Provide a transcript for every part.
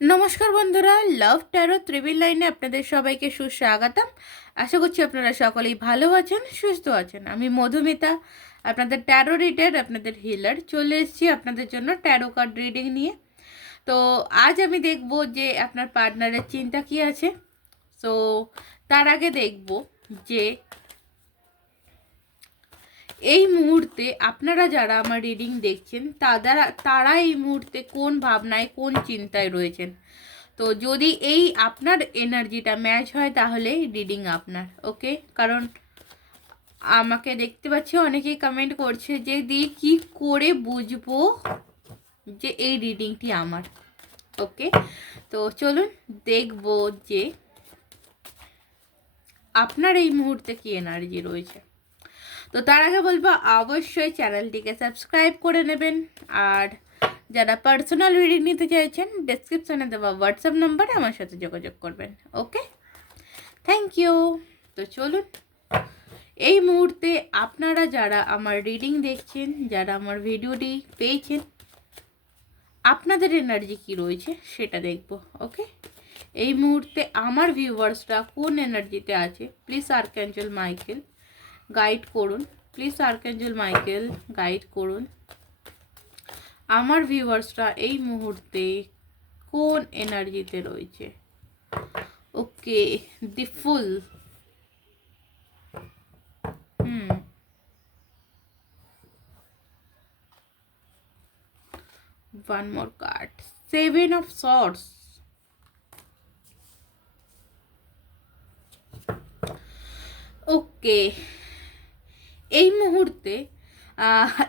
নমস্কার বন্ধুরা লাভ ট্যারো ত্রিবিল লাইনে আপনাদের সবাইকে সুস্বাগতম। আশা করছি আপনারা সকলেই ভালো আছেন, সুস্থ আছেন। আমি মধুমিতা, আপনাদের ট্যারো রিডার আপনাদের হিলার চলে এসেছি আপনাদের জন্য ট্যারো কার্ড রিডিং নিয়ে। তো আজ আমি দেখব যে আপনার পার্টনারের চিন্তা কি আছে। তো তার আগে দেখব যে এই মুহূর্তে আপনারা যারা আমার রিডিং দেখছেন তারা তারা এই মুহূর্তে কোন ভাবনায়, কোন চিন্তায় রয়েছেন? তো যদি এই আপনার এনার্জিটা ম্যাচ হয়, তাহলে রিডিং আপনার ওকে কারণ আমাকে দেখতে পাচ্ছি, অনেকেই কমেন্ট করছে যে, দি, কি করে বুঝব যে এই রিডিংটি আমার? ওকে তো চলুন দেখব যে আপনার এই মুহূর্তে কি এনার্জি রয়েছে। তো তার আগে বলব, অবশ্যই চ্যানেলটিকে সাবস্ক্রাইব করে নেবেন। আর যারা পার্সোনাল রিডিং নিতে চাইছেন ডেসক্রিপশানে দেওয়া হোয়াটসঅ্যাপ নাম্বারে আমার সাথে যোগাযোগ করবেন ওকে থ্যাংক ইউ তো চলুন, এই মুহূর্তে আপনারা যারা আমার রিডিং দেখছেন, যারা আমার ভিডিওটি পেয়েছেন, আপনাদের এনার্জি কি রয়েছে সেটা দেখব ওকে এই মুহূর্তে আমার ভিউয়ার্সরা কোন এনার্জিতে আছে? প্লিজ আর্ক্যাঞ্জেল মাইকেল গাইড করুন। প্লিজ আর্কেঞ্জেল মাইকেল গাইড করুন। আমার ভিউয়ার্সরা এই মুহূর্তে কোন এনার্জিতে রয়েছে? Okay the fool hmm one more card. Seven of swords. Okay এই মুহূর্তে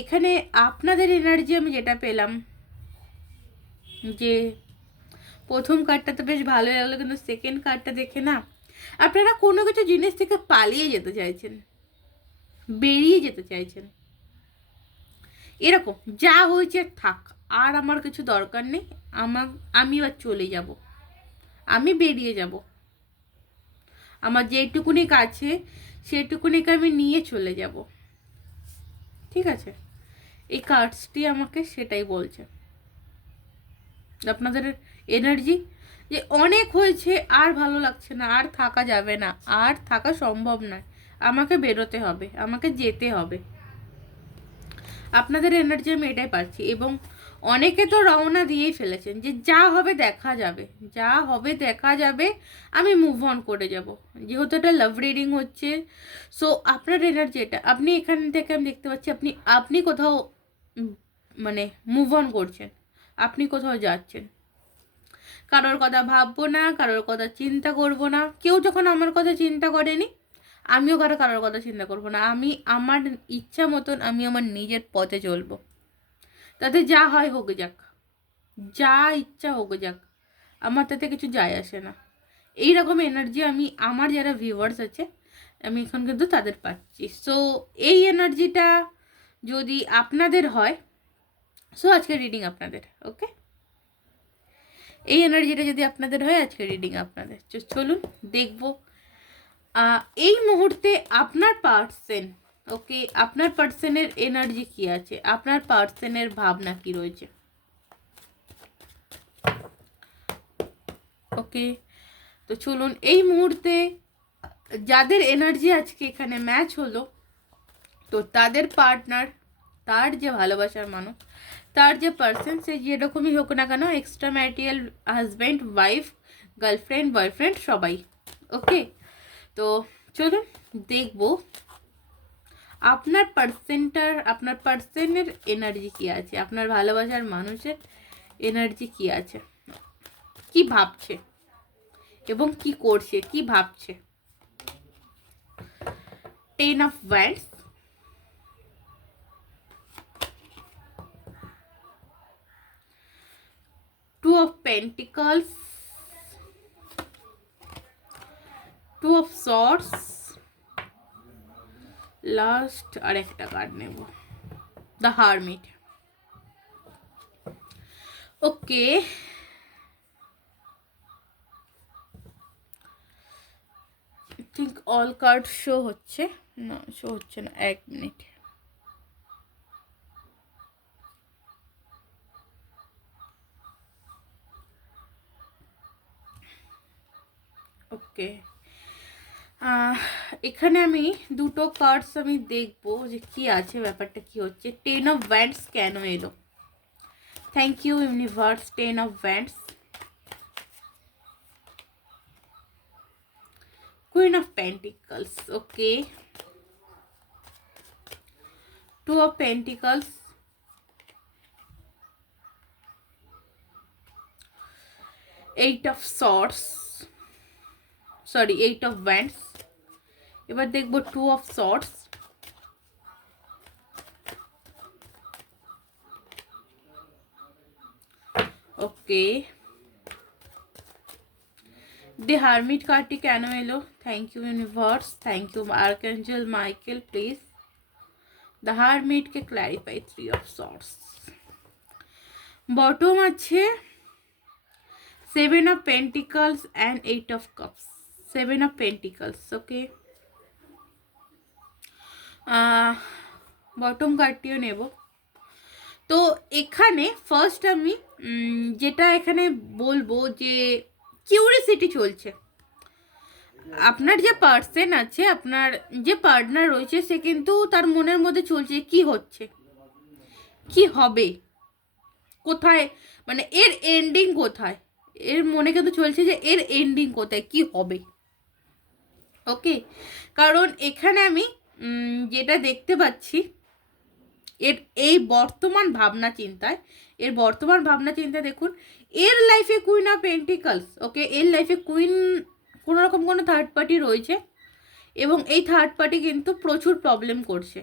এখানে আপনাদের এনার্জি আমি যেটা পেলাম, যে প্রথম কার্ডটা তো বেশ ভালো লাগল, কিন্তু সেকেন্ড কার্ডটা দেখে না, আপনারা কোনো কিছু জিনিস থেকে পালিয়ে যেতে চাইছেন, বেরিয়ে যেতে চাইছেন। এরকম, যা হয়েছে থাক, আর আমার কিছু দরকার নেই আমার আমি আর চলে যাব, আমি বেরিয়ে যাব। আমার যেটুকুনি কাছে, সেটুকুনিকে আমি নিয়ে চলে যাব। ঠিক আছে? এই কার্ডসটি আমাকে সেটাই বলছে। আপনাদের এনার্জি যে অনেক হয়েছে, আর ভালো লাগছে না, আর থাকা যাবে না, আর থাকা সম্ভব নয়। আমাকে বেরোতে হবে, আমাকে যেতে হবে। আপনাদের এনার্জি আমি এটাই পাচ্ছি এবং অনেকে তো রওনা দিয়েই ফেলেছেন যে যা হবে দেখা যাবে, যা হবে দেখা যাবে, আমি মুভ অন করে যাব। যেহেতু এটা লাভ রিডিং হচ্ছে সো আপনার এনার্জি এটা। আপনি এখান থেকে আমি দেখতে পাচ্ছি, আপনি আপনি কোথাও মানে মুভ অন করছেন, আপনি কোথাও যাচ্ছেন। কারোর কথা ভাববো না, কারোর কথা চিন্তা করব না। কেউ যখন আমার কথা চিন্তা করেনি, আমিও কারও, কারোর কথা চিন্তা করব না। আমি আমার ইচ্ছা মতন আমি আমার নিজের পথে চলবো। তাতে যা হয় হোক যাক। যা ইচ্ছা হোক যাক। আমার তাতে কিছু যায় আসে না। এই রকম এনার্জি আমি, আমার যারা ভিউয়ার্স আছে, আমি এখন কিন্তু তাদের পাচ্ছি। সো এই এনার্জিটা যদি আপনাদের হয় সো আজকে রিডিং আপনাদের ওকে এই এনার্জিটা যদি আপনাদের হয়, আজকে রিডিং আপনাদের। চলুন, দেখব এই মুহূর্তে আপনার পার্সেন ওকে, আপনার পার্সনের এনার্জি কি আছে? আপনার পার্সনের ভাবনা কি রয়েছে? ওকে, তো চলুন, এই মুহূর্তে যাদের এনার্জি আজকে এখানে ম্যাচ হলো, তো তাদের পার্টনার তার যে ভালোবাসার মানুষ, তার যে পার্সন সে যেরকমই হোক না কেন extra marital husband wife girlfriend boyfriend সবাই। ওকে, তো চলুন, দেখব আপনার পার্সেন্টার আপনার পার্সেনের এনার্জি কি আছে? আপনার ভালোবাসার মানুষের এনার্জি কি আছে? কি ভাবছে? এবং কি করছে? কি ভাবছে? Ten of wands two of pentacles two of swords last আর একটা কার্ড নেব। The hermit okay think all card show হচ্ছে। না শো হচ্ছে না, এক মিনিট ওকে এখানে আমি দুটো কার্ডস আমি দেখব যে কি আছে, ব্যাপারটা কি হচ্ছে। টেন অফ ব্যান্ডস কেন এলো? Thank you universe ten of wands queen of pentacles okay two of pentacles eight of swords sorry eight of wands এবার দেখব two of swords okay the hermit কার্ডটি কেন এলো thank you universe thank you archangel Michael please the হারমিটকে clarify three of swords bottom আছে seven of pentacles and eight of cups seven of pentacles okay bottom কার্ডটিও নেব। তো এখানে first আমি যেটা এখানে বলব যে কিউরিসিটি চলছে। আপনার যে পার্সন আছে, আপনার যে পার্টনার রয়েছে, সে কিন্তু তার মনের মধ্যে চলছে কি হচ্ছে, কি হবে, কোথায় মানে এর এন্ডিং কোথায়, এর মনে কিন্তু চলছে যে এর এন্ডিং কোথায়, কি হবে। ওকে কারণ এখানে আমি যেটা দেখতে পাচ্ছি, এর, এই বর্তমান ভাবনা চিন্তায়, এর বর্তমান ভাবনা চিন্তা দেখুন, এর লাইফে কুইন অফ পেন্টিকলস ওকে এর লাইফে কুইন কোনো রকম কোনো থার্ড পার্টি রয়েছে এবং এই থার্ড পার্টি কিন্তু প্রচুর প্রবলেম করছে।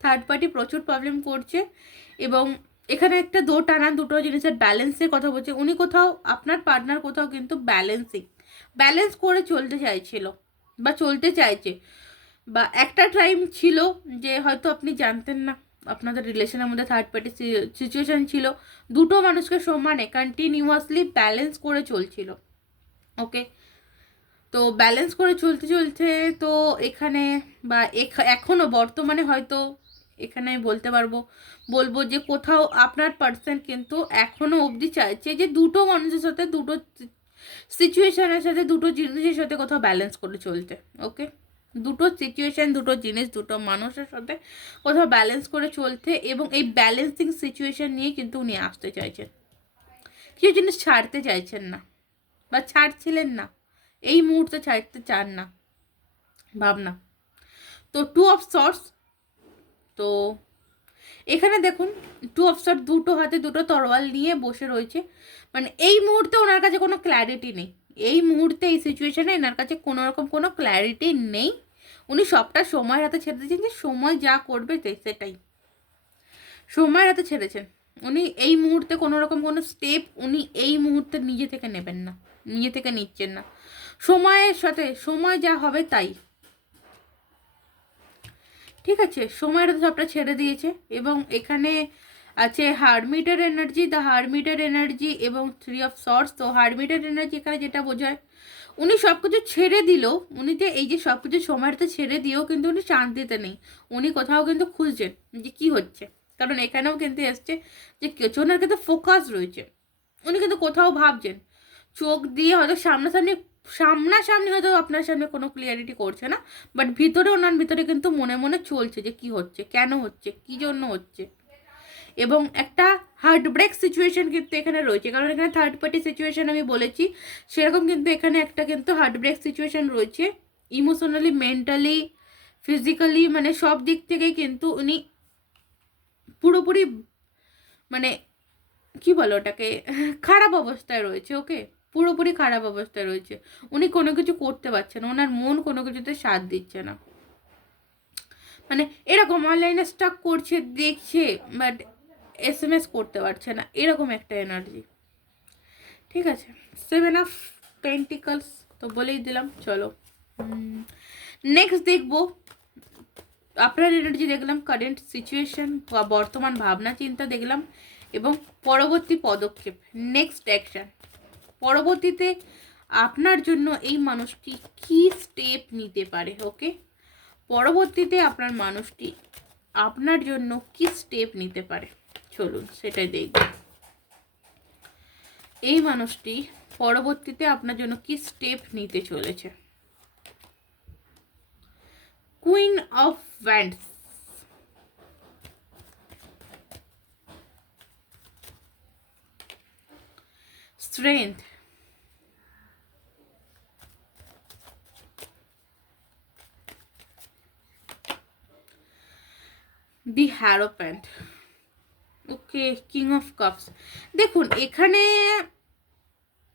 থার্ড পার্টি প্রচুর প্রবলেম করছে এবং এখানে একটা দো টানা দুটো জিনিসের ব্যালেন্সের কথা বলছে। উনি কোথাও, আপনার পার্টনার কোথাও কিন্তু ব্যালেন্সিং ব্যালেন্স করে চলতে চাইছিল বা চলতে চাইছে। বা একটা টাইম ছিল যে হয়তো আপনি জানতেন না, আপনাদের রিলেশনের মধ্যে থার্ড পার্টি সিচুয়েশান ছিল। দুটো মানুষকে সমানে কন্টিনিউয়াসলি ব্যালেন্স করে চলছিল ওকে তো ব্যালেন্স করে চলতে চলতে তো এখানে বা এখ- এখনও বর্তমানে হয়তো এখানে আমি বলতে পারব, বলব যে কোথাও আপনার পার্সন কিন্তু এখনও অবধি চাইছে যে দুটো মানুষের সাথে, দুটো সিচুয়েশানের সাথে, দুটো জিনিসের সাথে কোথাও ব্যালেন্স করে চলতে ওকে দুটো সিচুয়েশান দুটো জিনিস, দুটো মানুষের সাথে কোথাও ব্যালেন্স করে চলতে এবং এই ব্যালেন্সিং সিচুয়েশন নিয়ে কিন্তু উনি আসতে চাইছেন। কিছু জিনিস ছাড়তে চাইছেন না বা ছাড়ছিলেন না। এই মুহূর্তে ছাড়তে চান না। ভাবনা। তো টু অফ সর্টস তো এখানে দেখুন টু অফ সর্ট দুটো হাতে দুটো তরোয়াল নিয়ে বসে রয়েছে। মানে এই মুহূর্তে ওনার কাছে কোনো ক্ল্যারিটি নেই। এই মুহূর্তে এই সিচুয়েশানে এনার কাছে কোনো রকম কোনো ক্ল্যারিটি নেই। উনি সবটা সময়ের হাতে ছেড়ে দিয়েছেন যে সময় যা করবে সেটাই। সময়ের হাতে ছেড়েছেন। উনি এই মুহূর্তে কোনো রকম কোনো স্টেপ উনি এই মুহূর্তে নিজে থেকে নেবেন না, নিজে থেকে নিচ্ছেন না। সময়ের সাথে, সময় যা হবে তাই। ঠিক আছে, সময়ের হাতে সবটা ছেড়ে দিয়েছে এবং এখানে আছে হারমিটার এনার্জি দ্য হারমিটার এনার্জি এবং থ্রি অফ সর্টস তো হারমিটার এনার্জি এখানে যেটা বোঝায় উনি সব কিছু ছেড়ে দিল। উনি যে এই যে সব কিছু সময়টা ছেড়ে দিয়েও কিন্তু উনি শান্তিতে নেই। উনি কোথাও কিন্তু খুঁজছেন যে কি হচ্ছে। কারণ এখানেও কিন্তু এসছে যে কিছু ওনার কিন্তু ফোকাস রয়েছে। উনি কিন্তু কোথাও ভাবছেন। চোখ দিয়ে হয়তো সামনাসামনি সামনাসামনি হয়তো আপনার সামনে কোনো ক্লিয়ারিটি করছে না। বাট ভিতরে ওনার ভিতরে কিন্তু মনে মনে চলছে যে কি হচ্ছে, কেন হচ্ছে, কি জন্য হচ্ছে। এবং একটা হার্ট ব্রেক সিচুয়েশন কিন্তু এখানে রয়েছে। কারণ এখানে থার্ড পার্টি সিচুয়েশন আমি বলেছি, সেরকম কিন্তু এখানে একটা কিন্তু হার্ট ব্রেক সিচুয়েশন রয়েছে। ইমোশনালি মেন্টালি ফিজিক্যালি মানে সব দিক থেকেই কিন্তু উনি পুরোপুরি মানে কি বলো ওটাকে? খারাপ অবস্থায় রয়েছে ওকে পুরোপুরি খারাপ অবস্থায় রয়েছে। উনি কোনো কিছু করতে পারছে না, ওনার মন কোনো কিছুতে সাথ দিচ্ছে না। মানে এরকম অনলাইনে স্টাক করছে, দেখছে বাট এস এম এস করতে পারছে না, এরকম একটা এনার্জি ঠিক আছে? সেভেন অফ পেন্টিকলস তো বলেই দিলাম, চলো। নেক্সট দেখব। আপনার এনার্জি দেখলাম কারেন্ট সিচুয়েশন বা বর্তমান ভাবনা চিন্তা দেখলাম এবং পরবর্তী পদক্ষেপ নেক্সট অ্যাকশন পরবর্তীতে আপনার জন্য এই মানুষটি কি স্টেপ নিতে পারে ওকে পরবর্তীতে আপনার মানুষটি আপনার জন্য কি স্টেপ নিতে পারে? চলুন, সেটাই দেখব। এই মানুষটি পরবর্তীতে আপনার জন্য কি স্টেপ নিতে চলেছে? Queen of wands the hierophant okay king of cups দেখুন, এখানে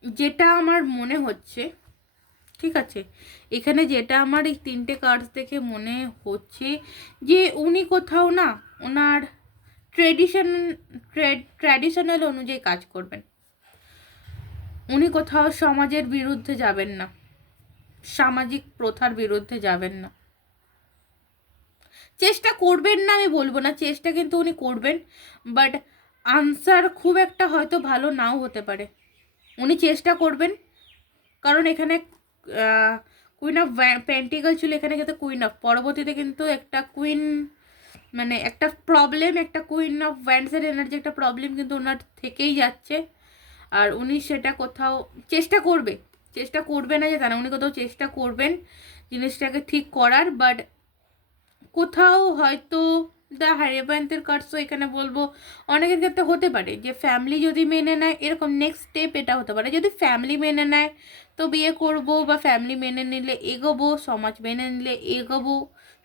যেটা আমার মনে হচ্ছে, ঠিক আছে? এখানে যেটা আমার এই তিনটে কার্ডস দেখে মনে হচ্ছে যে উনি কোথাও না ওনার ট্রেডিশন ট্র্যাডিশনাল অনুযায়ী কাজ করবেন। উনি কোথাও সমাজের বিরুদ্ধে যাবেন না, সামাজিক প্রথার বিরুদ্ধে যাবেন না। চেষ্টা করবেন না, আমি বলব না, চেষ্টা কিন্তু উনি করবেন বাট আনসার খুব একটা হয়তো ভালো নাও হতে পারে। উনি চেষ্টা করবেন, কারণ এখানে কুইন অফ প্যান্টিকাল ছিল, এখানে কিন্তু কুইন অফ পরবর্তীতে কিন্তু একটা কুইন মানে একটা প্রবলেম একটা কুইন অফ ভ্যান্ডসের এনার্জি একটা প্রবলেম কিন্তু ওনার থেকেই যাচ্ছে, আর উনি সেটা কোথাও চেষ্টা করবে চেষ্টা করবে না যে তা না উনি কোথাও চেষ্টা করবেন, জিনিসটাকে ঠিক করার বাট কোথাও হয়তো দ্য হ্যারিব্যান্তের কার্ডসও এখানে বলব, অনেকের ক্ষেত্রে হতে পারে যে ফ্যামিলি যদি মেনে নেয়, এরকম নেক্সট স্টেপ এটা হতে পারে। যদি ফ্যামিলি মেনে নেয়, তো বিয়ে করব বা ফ্যামিলি মেনে নিলে এগোবো, সমাজ মেনে নিলে এগোবো,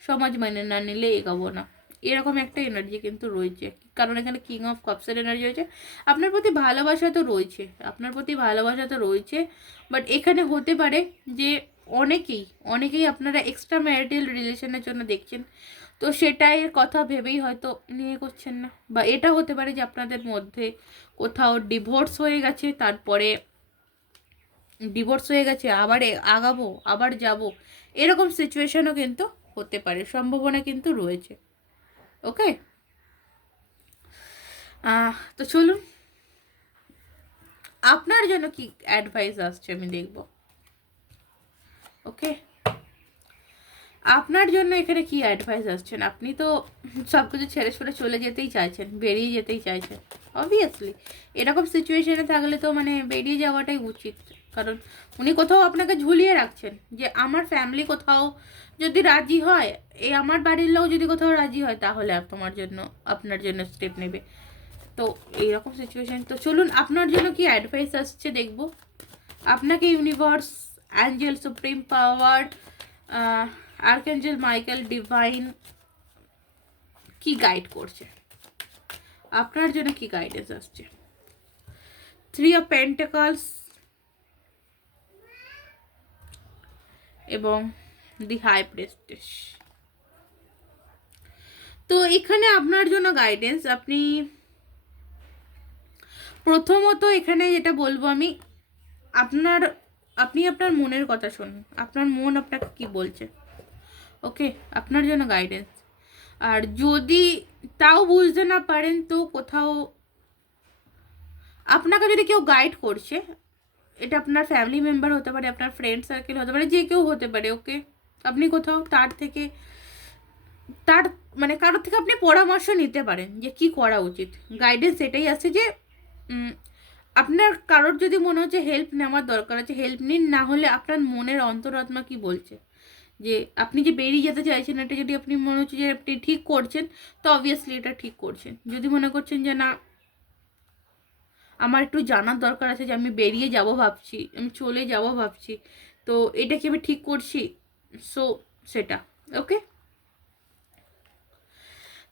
সমাজ মেনে না নিলে এগোবো না। এরকম একটা এনার্জি কিন্তু রয়েছে। কারণ এখানে কিং অফ কাপসের এনার্জি রয়েছে। আপনার প্রতি ভালোবাসা তো রয়েছে, আপনার প্রতি ভালোবাসা তো রয়েছে বাট এখানে হতে পারে যে অনেকেই অনেকেই আপনারা এক্সট্রা ম্যারিটাল রিলেশনের জন্য দেখছেন। তো সেটাই কথা ভেবেই হয়তো নিয়ে করছেন না। বা এটা হতে পারে যে আপনাদের মধ্যে কোথাও ডিভোর্স হয়ে গেছে, তারপরে ডিভোর্স হয়ে গেছে, আবার আগাবো, আবার যাব, এরকম সিচুয়েশনও কিন্তু হতে পারে, সম্ভাবনা কিন্তু রয়েছে। ওকে তো চলুন, আপনার জন্য কি অ্যাডভাইস আসছে আমি দেখব। ওকে। আপনার জন্য এখানে কি অ্যাডভাইস আসছেন? আপনি তো সব কিছু ছেড়ে ছুড়ে চলে যেতেই চাইছেন, বেরিয়ে যেতেই চাইছেন অবভিয়াসলি এরকম সিচুয়েশনে থাকলে তো মানে বেরিয়ে যাওয়াটাই উচিত। কারণ উনি কোথাও আপনাকে ঝুলিয়ে রাখছেন যে, আমার ফ্যামিলি কোথাও যদি রাজি হয়, এই আমার বাড়ির লোক যদি কোথাও রাজি হয়, তাহলে তোমার জন্য, আপনার জন্য স্টেপ নেবে। তো এইরকম সিচুয়েশান তো চলুন, আপনার জন্য কি অ্যাডভাইস আসছে দেখব। আপনাকে universe angel supreme power archangel Michael divine কি গাইড করছে? আপনার জন্য কি গাইডেন্স আসছে? থ্রি অফ পেন্টাকালস এবং দি হাই প্রেস্টেস তো এখানে আপনার জন্য গাইডেন্স আপনি প্রথমত এখানে যেটা বলব আমি, আপনার আপনি আপনার মনের কথা শুনুন। আপনার মন আপনাকে কি বলছে? ওকে আপনার জন্য গাইডেন্স আর যদি তাও বুঝতে না পারেন, তো কোথাও আপনাকে যদি কেউ গাইড করছে, এটা আপনার ফ্যামিলি মেম্বার হতে পারে, আপনার ফ্রেন্ড সার্কেল হতে পারে, যে কেউ হতে পারে ওকে আপনি কোথাও তার থেকে, তার মানে কারোর থেকে আপনি পরামর্শ নিতে পারেন যে কি করা উচিত। গাইডেন্স এটাই আছে যে আপনার কারোর যদি মনে হচ্ছে হেল্প নেওয়ার দরকার আছে হেল্প নিন, না হলে আপনার মনের অন্তরাত্মা কি বলছে? যে আপনি যে বেরিয়ে যেতে চাইছেন, এটা যদি আপনি মনে হচ্ছে যে আপনি ঠিক করছেন, তো অবভিয়াসলি এটা ঠিক করছেন। যদি মনে করছেন যে না, আমার একটু জানার দরকার আছে যে আমি বেরিয়ে যাব ভাবছি, আমি চলে যাব ভাবছি, তো এটা কি আমি ঠিক করছি? সো সেটা ওকে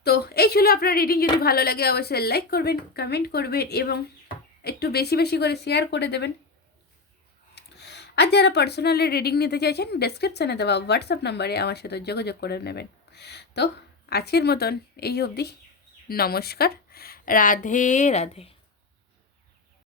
তো এই ছিল আপনার রিডিং যদি ভালো লাগে অবশ্যই লাইক করবেন কমেন্ট করবেন এবং একটু বেশি বেশি করে শেয়ার করে দেবেন। আর যারা পার্সোনালি রিডিং নিতে চাইছেন ডেসক্রিপশানে দেওয়া হোয়াটসঅ্যাপ নাম্বারে আমার সাথে যোগাযোগ করে নেবেন। তো আজকের মতন এই অবধি। নমস্কার। রাধে রাধে।